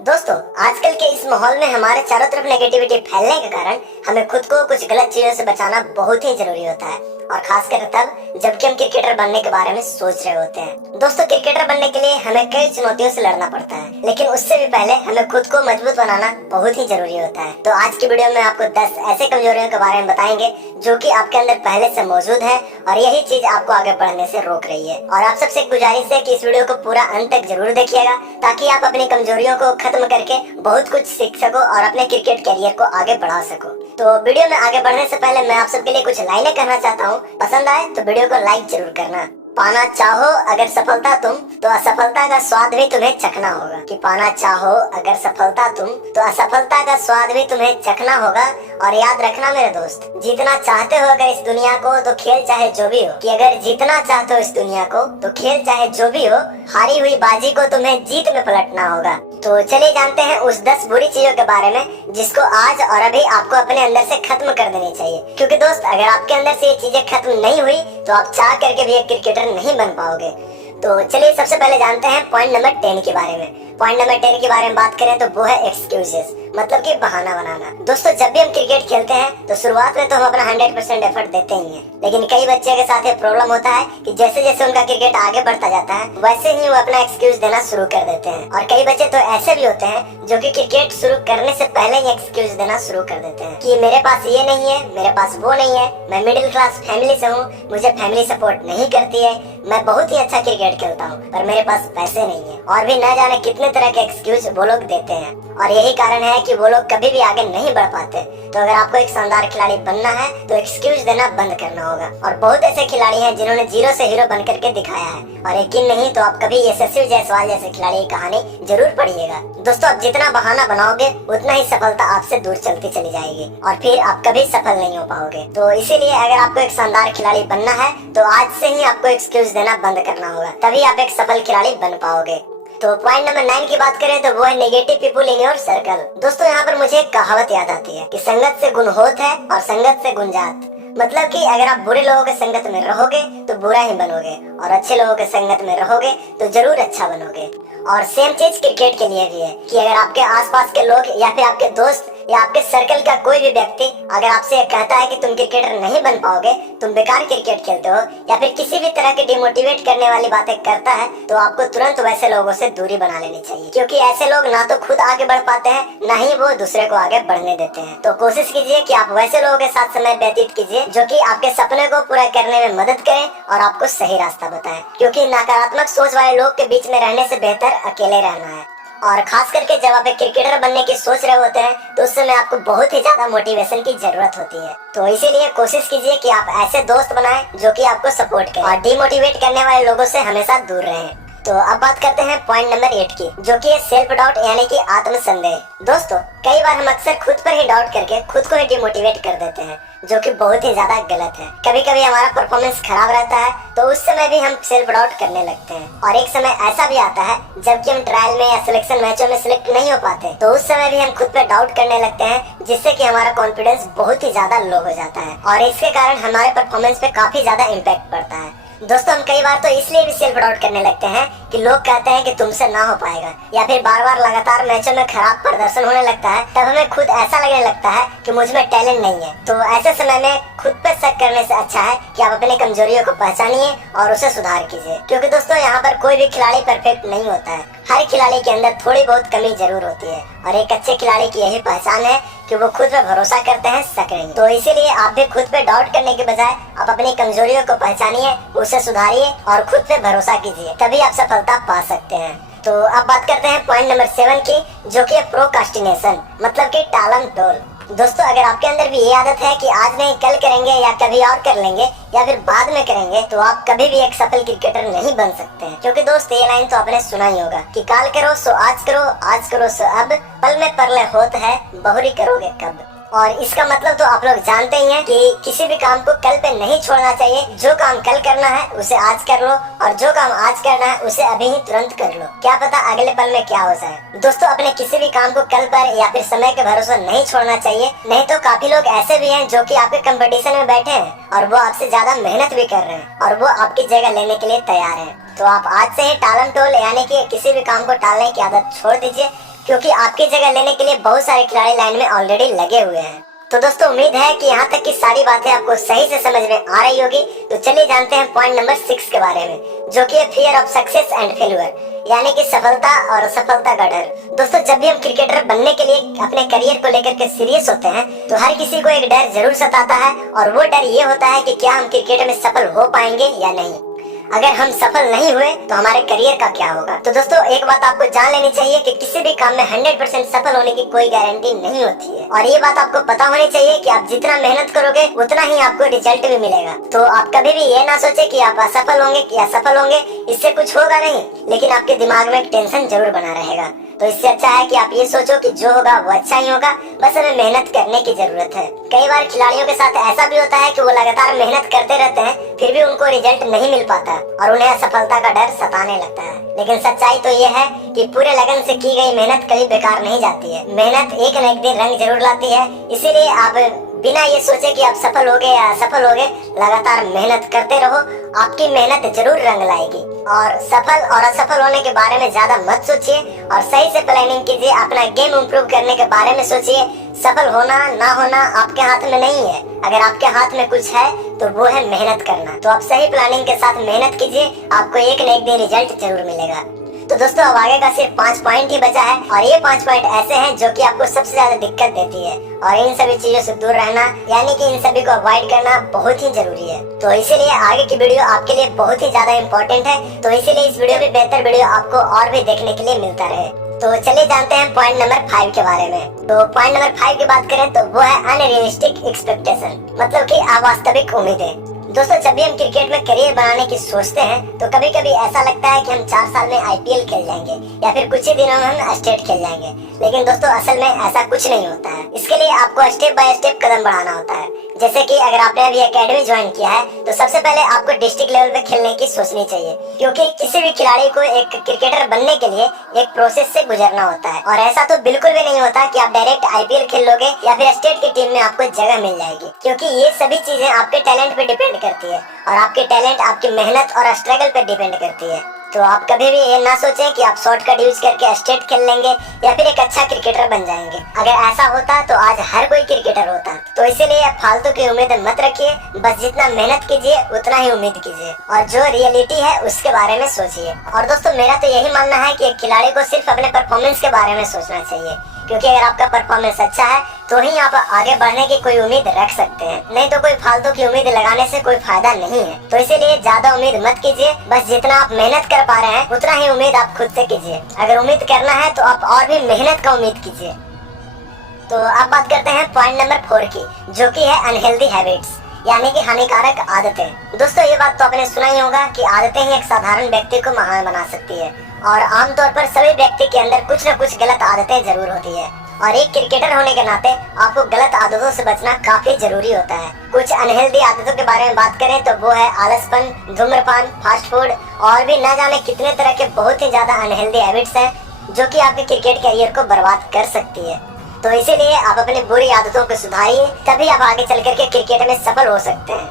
दोस्तों, आजकल के इस माहौल में हमारे चारों तरफ नेगेटिविटी फैलने के कारण हमें खुद को कुछ गलत चीजों से बचाना बहुत ही जरूरी होता है, और खासकर तब जबकि हम क्रिकेटर बनने के बारे में सोच रहे होते हैं। दोस्तों, क्रिकेटर बनने के लिए हमें कई चुनौतियों से लड़ना पड़ता है, लेकिन उससे भी पहले हमें खुद को मजबूत बनाना बहुत ही जरूरी होता है। तो आज की वीडियो में आपको 10 ऐसे कमजोरियों के बारे में बताएंगे जो कि आपके अंदर पहले से मौजूद है और यही चीज आपको आगे बढ़ने से रोक रही है। और आप सबसे एक गुजारिश है कि इस वीडियो को पूरा अंत तक जरूर देखिएगा, ताकि आप अपनी कमजोरियों को खत्म करके बहुत कुछ सीख सको और अपने क्रिकेट करियर को आगे बढ़ा सको। तो वीडियो में आगे बढ़ने से पहले मैं आप सबके लिए कुछ लाइनें कहना चाहता हूँ। पसंद आए तो वीडियो को लाइक जरूर करना। पाना चाहो अगर सफलता तुम, तो असफलता का स्वाद भी तुम्हें चखना होगा। कि पाना चाहो अगर सफलता तुम, तो असफलता का स्वाद भी तुम्हें चखना होगा। और याद रखना मेरे दोस्त, जीतना चाहते हो अगर इस दुनिया को, तो खेल चाहे जो भी हो। कि अगर जीतना चाहते हो इस दुनिया को, तो खेल चाहे जो भी हो, हारी हुई बाजी को तुम्हें जीत में पलटना होगा। तो चलिए जानते हैं उस 10 बुरी चीजों के बारे में जिसको आज और अभी आपको अपने अंदर से खत्म कर देनी चाहिए। क्योंकि दोस्त, अगर आपके अंदर से ये चीजें खत्म नहीं हुई तो आप चाह करके भी एक क्रिकेटर नहीं बन पाओगे। तो चलिए सबसे पहले जानते हैं पॉइंट नंबर 10 के बारे में। पॉइंट नंबर 10 के बारे में बात करें तो वो है एक्सक्यूजेस, मतलब कि बहाना बनाना। दोस्तों, जब भी हम क्रिकेट खेलते हैं तो शुरुआत में तो हम अपना 100% एफर्ट देते ही हैं, लेकिन कई बच्चे के साथ ये प्रॉब्लम होता है कि जैसे जैसे उनका क्रिकेट आगे बढ़ता जाता है वैसे ही वो अपना एक्सक्यूज देना शुरू कर देते हैं। और कई बच्चे तो ऐसे भी होते हैं जो कि क्रिकेट शुरू करने से पहले ही एक्सक्यूज देना शुरू कर देते हैं कि मेरे पास ये नहीं है, मेरे पास वो नहीं है, मैं मिडिल क्लास फैमिली से हूँ, मुझे फैमिली सपोर्ट नहीं करती है, मैं बहुत ही अच्छा क्रिकेट खेलता हूँ पर मेरे पास पैसे नहीं है। और भी न जाने कितने तरह के एक्सक्यूज वो लोग देते हैं, और यही कारण है कि वो लोग कभी भी आगे नहीं बढ़ पाते। तो अगर आपको एक शानदार खिलाड़ी बनना है तो एक्सक्यूज देना बंद करना होगा। और बहुत ऐसे खिलाड़ी हैं जिन्होंने जीरो से हीरो बन करके दिखाया है, और यकीन नहीं तो आप कभी यशस्वी जायसवाल जैसे खिलाड़ी की कहानी जरूर पढ़िएगा। दोस्तों, आप जितना बहाना बनाओगे उतना ही सफलता आपसे दूर चलती चली जाएगी और फिर आप कभी सफल नहीं हो पाओगे। तो इसीलिए अगर आपको एक शानदार खिलाड़ी बनना है तो आज से ही आपको एक्सक्यूज देना बंद करना होगा, तभी आप एक सफल खिलाड़ी बन पाओगे। तो पॉइंट नंबर 9 की बात करें तो वो है negative people in your circle. दोस्तों, यहाँ पर मुझे एक कहावत याद आती है कि संगत से गुण होत है और संगत से गुण जात। मतलब कि अगर आप बुरे लोगों के संगत में रहोगे तो बुरा ही बनोगे, और अच्छे लोगों के संगत में रहोगे तो जरूर अच्छा बनोगे। और सेम चीज क्रिकेट के लिए भी है कि अगर आपके आसपास के लोग या फिर आपके दोस्त या आपके सर्कल का कोई भी व्यक्ति अगर आपसे कहता है कि तुम क्रिकेटर नहीं बन पाओगे, तुम बेकार क्रिकेट खेलते हो, या फिर किसी भी तरह की डिमोटिवेट करने वाली बातें करता है, तो आपको तुरंत वैसे लोगों से दूरी बना लेनी चाहिए। क्योंकि ऐसे लोग ना तो खुद आगे बढ़ पाते हैं, ना ही वो दूसरे को आगे बढ़ने देते हैं। तो कोशिश कीजिए कि आप वैसे लोगों के साथ समय व्यतीत कीजिए जो कि आपके सपने को पूरा करने में मदद करें और आपको सही रास्ता बताएं। क्योंकि नकारात्मक सोच वाले लोग के बीच में रहने से बेहतर अकेले रहना है। और खास करके जब आप एक क्रिकेटर बनने की सोच रहे होते हैं तो उस समय आपको बहुत ही ज्यादा मोटिवेशन की जरूरत होती है। तो इसीलिए कोशिश कीजिए कि आप ऐसे दोस्त बनाएं जो कि आपको सपोर्ट करें और डिमोटिवेट करने वाले लोगों से हमेशा दूर रहें। तो अब बात करते हैं पॉइंट नंबर 8 की, जो कि है सेल्फ डाउट यानी कि आत्मसंदेह। दोस्तों, कई बार हम अक्सर खुद पर ही डाउट करके खुद को ही डिमोटिवेट कर देते हैं, जो कि बहुत ही ज्यादा गलत है। कभी कभी हमारा परफॉर्मेंस खराब रहता है तो उस समय भी हम सेल्फ डाउट करने लगते हैं, और एक समय ऐसा भी आता है जबकि हम ट्रायल में या सिलेक्शन मैचों में सिलेक्ट नहीं हो पाते, तो उस समय भी हम खुद पे डाउट करने लगते हैं, जिससे कि हमारा कॉन्फिडेंस बहुत ही ज्यादा लो हो जाता है, और इसके कारण हमारे परफॉर्मेंस पे काफी ज्यादा इम्पैक्ट पड़ता है। दोस्तों, हम कई बार तो इसलिए भी सेल्फ डाउट करने लगते हैं कि लोग कहते हैं कि तुमसे ना हो पाएगा, या फिर बार बार लगातार मैचों में खराब प्रदर्शन होने लगता है, तब हमें खुद ऐसा लगने लगता है कि मुझ में टैलेंट नहीं है। तो ऐसे समय में खुद पर शक करने से अच्छा है कि आप अपनी कमजोरियों को पहचानिए और उसे सुधार कीजिए। क्योंकि दोस्तों, यहाँ पर कोई भी खिलाड़ी परफेक्ट नहीं होता है, हर खिलाड़ी के अंदर थोड़ी बहुत कमी जरूर होती है, और एक अच्छे खिलाड़ी की यही पहचान है कि वो खुद पे भरोसा करते हैं, शक नहीं। तो इसीलिए आप भी खुद पे डाउट करने के बजाय आप अपनी कमजोरियों को पहचानिए, उसे सुधारिए और खुद पे भरोसा कीजिए, तभी आप सफलता पा सकते हैं। तो अब बात करते हैं पॉइंट नंबर 7 की, जो कि है प्रोकास्टिनेशन, मतलब कि टालम टोल। दोस्तों, अगर आपके अंदर भी ये आदत है कि आज नहीं कल करेंगे या कभी और कर लेंगे या फिर बाद में करेंगे, तो आप कभी भी एक सफल क्रिकेटर नहीं बन सकते हैं। क्योंकि दोस्त, ये लाइन तो आपने सुना ही होगा कि काल करो सो आज करो, आज करो सो अब, पल में परले होत है, बहुरी करोगे कब। और इसका मतलब तो आप लोग जानते ही हैं कि किसी भी काम को कल पे नहीं छोड़ना चाहिए। जो काम कल करना है उसे आज कर लो, और जो काम आज करना है उसे अभी ही तुरंत कर लो, क्या पता अगले पल में क्या हो जाए। दोस्तों, अपने किसी भी काम को कल पर या फिर समय के भरोसे नहीं छोड़ना चाहिए, नहीं तो काफी लोग ऐसे भी हैं जो कि आपके कंपटीशन में बैठे हैं और वो आपसे ज्यादा मेहनत भी कर रहे हैं और वो आपकी जगह लेने के लिए तैयार है। तो आप आज से ही टालम टोल यानी कि किसी भी काम को टालने की आदत छोड़ दीजिए, क्योंकि आपकी जगह लेने के लिए बहुत सारे खिलाड़ी लाइन में ऑलरेडी लगे हुए हैं। तो दोस्तों उम्मीद है कि यहाँ तक की सारी बातें आपको सही से समझ में आ रही होगी। तो चलिए जानते हैं पॉइंट नंबर 6 के बारे में, जो कि है fear of success and failure, यानी कि सफलता और असफलता का डर। दोस्तों जब भी हम क्रिकेटर बनने के लिए अपने करियर को लेकर के सीरियस होते हैं तो हर किसी को एक डर जरूर सताता है, और वो डर ये होता है कि क्या हम क्रिकेट में सफल हो पाएंगे या नहीं। अगर हम सफल नहीं हुए तो हमारे करियर का क्या होगा। तो दोस्तों एक बात आपको जान लेनी चाहिए कि किसी भी काम में 100% सफल होने की कोई गारंटी नहीं होती है, और ये बात आपको पता होनी चाहिए कि आप जितना मेहनत करोगे उतना ही आपको रिजल्ट भी मिलेगा। तो आप कभी भी ये ना सोचे कि आप असफल होंगे या सफल होंगे, इससे कुछ होगा नहीं, लेकिन आपके दिमाग में एक टेंशन जरूर बना रहेगा। तो इससे अच्छा है कि आप ये सोचो कि जो होगा वो अच्छा ही होगा, बस हमें मेहनत करने की जरूरत है। कई बार खिलाड़ियों के साथ ऐसा भी होता है कि वो लगातार मेहनत करते रहते हैं, फिर भी उनको रिजल्ट नहीं मिल पाता और उन्हें असफलता का डर सताने लगता है। लेकिन सच्चाई तो ये है कि पूरे लगन से की गई मेहनत कभी बेकार नहीं जाती है। मेहनत एक न एक दिन रंग जरूर लाती है, इसीलिए आप बिना ये सोचे कि आप सफल होगे या असफल होगे, लगातार मेहनत करते रहो, आपकी मेहनत जरूर रंग लाएगी। और सफल और असफल होने के बारे में ज्यादा मत सोचिए और सही से प्लानिंग कीजिए, अपना गेम इम्प्रूव करने के बारे में सोचिए। सफल होना ना होना आपके हाथ में नहीं है, अगर आपके हाथ में कुछ है तो वो है मेहनत करना। तो आप सही प्लानिंग के साथ मेहनत कीजिए, आपको एक न एक दिन रिजल्ट जरूर मिलेगा। तो दोस्तों अब आगे का सिर्फ 5 पॉइंट ही बचा है, और ये 5 पॉइंट ऐसे हैं जो कि आपको सबसे ज्यादा दिक्कत देती है, और इन सभी चीजों से दूर रहना यानी कि इन सभी को अवॉइड करना बहुत ही जरूरी है। तो इसीलिए आगे की वीडियो आपके लिए बहुत ही ज्यादा इम्पोर्टेंट है, तो इसीलिए इस वीडियो में बेहतर वीडियो आपको और भी देखने के लिए मिलता रहे। तो चलिए जानते हैं पॉइंट नंबर 5 के बारे में। तो पॉइंट नंबर 5 की बात करें तो वो है अनरियलिस्टिक एक्सपेक्टेशन, मतलब कि अवास्तविक उम्मीदें। दोस्तों जब भी हम क्रिकेट में करियर बनाने की सोचते हैं तो कभी कभी ऐसा लगता है कि हम 4 साल में IPL खेल जाएंगे या फिर कुछ ही दिनों में हम स्टेट खेल जाएंगे, लेकिन दोस्तों असल में ऐसा कुछ नहीं होता है। इसके लिए आपको स्टेप बाय स्टेप कदम बढ़ाना होता है। जैसे कि अगर आपने अभी एकेडमी ज्वाइन किया है तो सबसे पहले आपको डिस्ट्रिक्ट लेवल पे खेलने की सोचनी चाहिए, क्योंकि किसी भी खिलाड़ी को एक क्रिकेटर बनने के लिए एक प्रोसेस से गुजरना होता है, और ऐसा तो बिल्कुल भी नहीं होता कि आप डायरेक्ट IPL खेल लोगे या फिर स्टेट की टीम में आपको जगह मिल जाएगी, क्योंकि ये सभी चीजें आपके टैलेंट पे डिपेंड करती है, और आपके टैलेंट आपकी मेहनत और स्ट्रगल पे डिपेंड करती है। तो आप कभी भी ये ना सोचें कि आप शॉर्टकट यूज करके स्टेट खेल लेंगे या फिर एक अच्छा क्रिकेटर बन जाएंगे। अगर ऐसा होता तो आज हर कोई क्रिकेटर होता। तो इसीलिए फालतू की उम्मीद मत रखिए, बस जितना मेहनत कीजिए उतना ही उम्मीद कीजिए, और जो रियलिटी है उसके बारे में सोचिए। और दोस्तों मेरा तो यही मानना है कि एक खिलाड़ी को सिर्फ अपने परफॉर्मेंस के बारे में सोचना चाहिए, क्योंकि अगर आपका परफॉर्मेंस अच्छा है तो ही आप आगे बढ़ने की कोई उम्मीद रख सकते हैं, नहीं तो कोई फालतू की उम्मीद लगाने से कोई फायदा नहीं है। तो इसीलिए ज्यादा उम्मीद मत कीजिए, बस जितना आप मेहनत कर पा रहे हैं उतना ही उम्मीद आप खुद से कीजिए। अगर उम्मीद करना है तो आप और भी मेहनत का उम्मीद कीजिए। तो अब बात करते हैं पॉइंट नंबर 4 की, जो कि है अनहेल्दी हैबिट्स, यानी कि हानिकारक आदतें। दोस्तों ये बात तो आपने सुना ही होगा कि आदतें ही एक साधारण व्यक्ति को महान बना सकती है, और आमतौर पर सभी व्यक्ति के अंदर कुछ न कुछ गलत आदतें जरूर होती है, और एक क्रिकेटर होने के नाते आपको गलत आदतों से बचना काफी जरूरी होता है। कुछ अनहेल्दी आदतों के बारे में बात करें तो वो है आलसपन, धूम्रपान, फास्ट फूड, और भी न जाने कितने तरह के बहुत ही ज्यादा अनहेल्दी हैबिट्स हैं जो कि आपके क्रिकेट करियर को बर्बाद कर सकती है। तो इसीलिए आप अपनी बुरी आदतों को सुधारिए, तभी आप आगे चल करके क्रिकेट में सफल हो सकते हैं।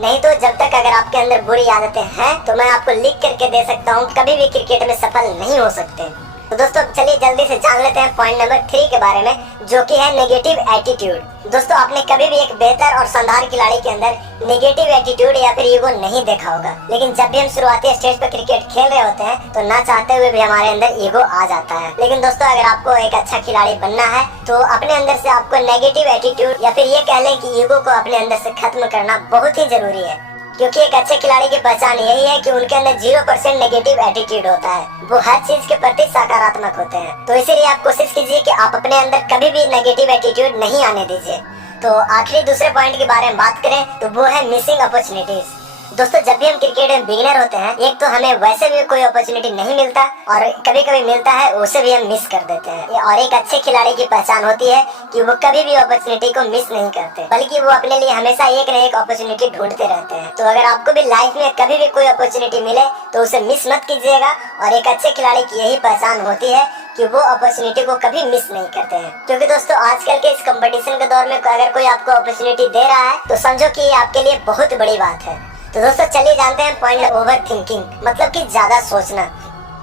नहीं तो जब तक अगर आपके अंदर बुरी आदतें हैं तो मैं आपको लिख करके दे सकता हूँ, कभी भी क्रिकेट में सफल नहीं हो सकते। तो दोस्तों चलिए जल्दी से जान लेते हैं पॉइंट नंबर 3 के बारे में, जो कि है नेगेटिव एटीट्यूड। दोस्तों आपने कभी भी एक बेहतर और शानदार खिलाड़ी के अंदर नेगेटिव एटीट्यूड या फिर ईगो नहीं देखा होगा, लेकिन जब भी हम शुरुआती स्टेज पर क्रिकेट खेल रहे होते हैं तो ना चाहते हुए भी हमारे अंदर ईगो आ जाता है। लेकिन दोस्तों अगर आपको एक अच्छा खिलाड़ी बनना है तो अपने अंदर से आपको नेगेटिव एटीट्यूड या फिर ये कह लें कि ईगो को अपने अंदर से खत्म करना बहुत ही जरूरी है, क्योंकि एक अच्छे खिलाड़ी की पहचान यही है कि उनके अंदर 0% नेगेटिव एटीट्यूड होता है, वो हर चीज के प्रति सकारात्मक होते हैं। तो इसीलिए आप कोशिश कीजिए कि आप अपने अंदर कभी भी नेगेटिव एटीट्यूड नहीं आने दीजिए। तो आखिरी दूसरे पॉइंट के बारे में बात करें तो वो है मिसिंग अपॉर्चुनिटीज। दोस्तों जब भी हम क्रिकेट में बिगिनर होते हैं, एक तो हमें वैसे भी कोई अपॉर्चुनिटी नहीं मिलता, और कभी कभी मिलता है उसे भी हम मिस कर देते हैं। और एक अच्छे खिलाड़ी की पहचान होती है कि वो कभी भी अपॉर्चुनिटी को मिस नहीं करते, बल्कि वो अपने लिए हमेशा एक न एक अपॉर्चुनिटी ढूंढते रहते हैं। तो अगर आपको भी लाइफ में कभी भी कोई अपॉर्चुनिटी मिले तो उसे मिस मत कीजिएगा, और एक अच्छे खिलाड़ी की यही पहचान होती है कि वो अपॉर्चुनिटी को कभी मिस नहीं करते हैं। क्योंकि दोस्तों आजकल के इस कंपटीशन के दौर में अगर कोई आपको अपॉर्चुनिटी दे रहा है तो समझो कि ये आपके लिए बहुत बड़ी बात है। तो दोस्तों चलिए जानते हैं पॉइंट ओवर थिंकिंग, मतलब कि ज्यादा सोचना।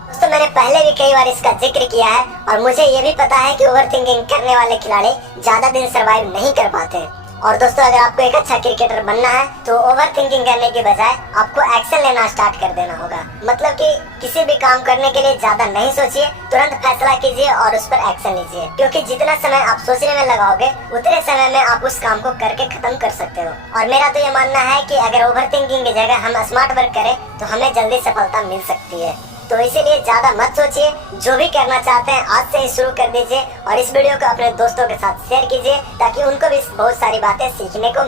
दोस्तों मैंने पहले भी कई बार इसका जिक्र किया है और मुझे ये भी पता है कि ओवर थिंकिंग करने वाले खिलाड़ी ज्यादा दिन सरवाइव नहीं कर पाते। और दोस्तों अगर आपको एक अच्छा क्रिकेटर बनना है तो ओवर थिंकिंग करने के बजाय आपको एक्शन लेना स्टार्ट कर देना होगा। मतलब कि किसी भी काम करने के लिए ज्यादा नहीं सोचिए, तुरंत फैसला कीजिए और उस पर एक्शन लीजिए, क्योंकि जितना समय आप सोचने में लगाओगे उतने समय में आप उस काम को करके खत्म कर सकते हो। और मेरा तो ये मानना है कि अगर ओवर थिंकिंग की जगह हम स्मार्ट वर्क करें तो हमें जल्दी सफलता मिल सकती है। तो इसीलिए ज्यादा मत सोचिए, जो भी करना चाहते हैं आज से ही शुरू कर दीजिए और इस वीडियो को अपने दोस्तों के साथ शेयर कीजिए ताकि उनको भी बहुत सारी बातें सीखने को